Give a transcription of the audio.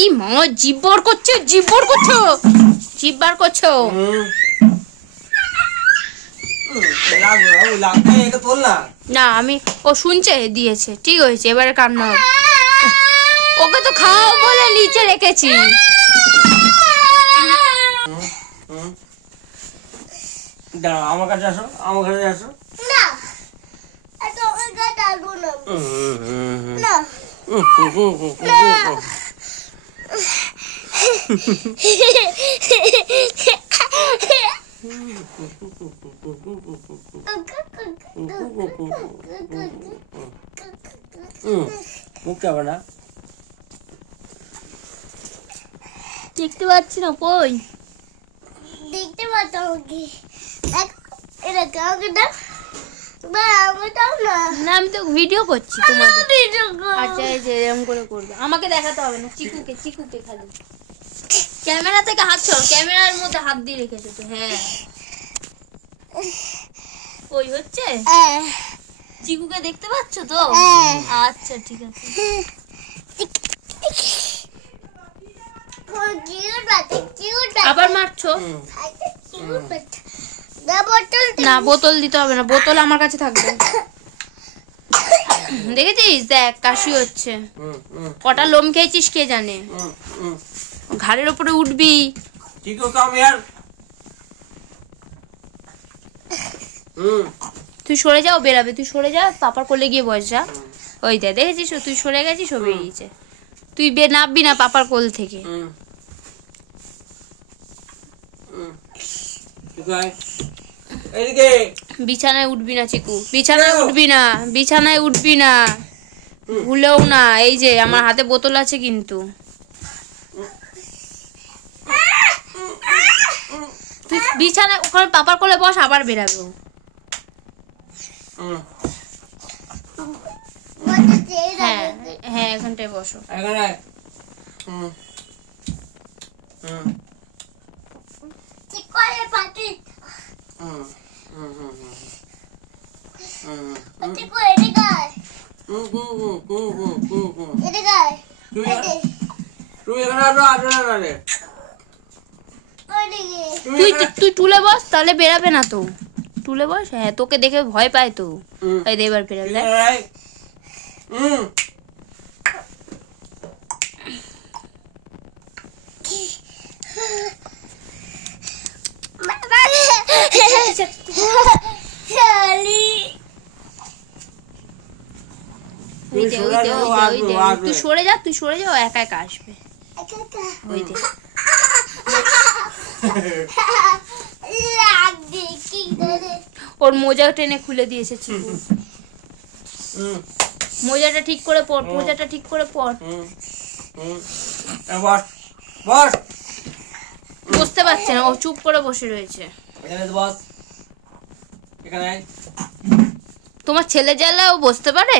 ই মা, জিভ বার করছো, জিভ বার করছো, জিভ বার করছো। না আমি, ও শুনছে দিয়েছে, ঠিক হয়েছে, এবারে কান্না হবে। ওকে তো খাও বলে নিচে রেখেছি। আমার কাছে আসো, আমার কাছে আসো। মুখটা হবে না, দেখতে পাচ্ছি না, কই দেখতে পাচ্ছ কি? এটা কাউকে দাও, না আমি তো ভিডিও করছি তোমাদের। আচ্ছা এই যে এরকম করে করবে, আমাকে দেখাতে হবে না, চিকুকে, চিকুকে খালি। ক্যামেরা থেকে হাত ছড়, ক্যামেরার মধ্যে হাত দিয়ে রেখেছো তো। হ্যাঁ ওই হচ্ছে, চিকুকে দেখতে পাচ্ছ তো? আচ্ছা ঠিক আছে। আবার মারছো না? বোতল দিতে হবে না, বোতল আমার কাছে থাকবে। দেখেছিস, দেখ কাশি হচ্ছে, কটা লোম খেয়েছিস কে জানে। ঘাড়ের উপরে উঠবি। তুই সরে যাও, বেরাবে, তুই সরে যা, পাপার কোলে গিয়ে বস যা। ওই দেখ, দেখেছিস তুই সরে গেছিস, ও বেরিয়েছে। তুই নামবি না পাপার কোল থেকে। বিছানায় উঠবি না চিকু, বিছানায় উঠবি না, বিছানায় উঠবি না, ভুলেও না। এই যে আমার হাতে বোতল আছে কিন্তু। তুই বিছানায় ওখানে পাপার কোলে বস, আবার বেরাবে। হ্যাঁ হ্যাঁ, এখানটায় বসো। তুই টুলে বস, তাহলে বেরাবে না তো। টুলে বস। হ্যাঁ, তোকে দেখে ভয় পায় তো। এই দে, এবার বেরাবে। তুই সরে যা, তুই সরে যাও, একা একা আসবে। ওই দে, ওর মোজা টেনে খুলে দিয়েছে চিকু। মোজাটা ঠিক করে পর, মোজাটা ঠিক করে পর। বসতে পারছে না, ও চুপ করে বসে রয়েছে। তোমার ছেলে জ্বালা ও বসতে পারে?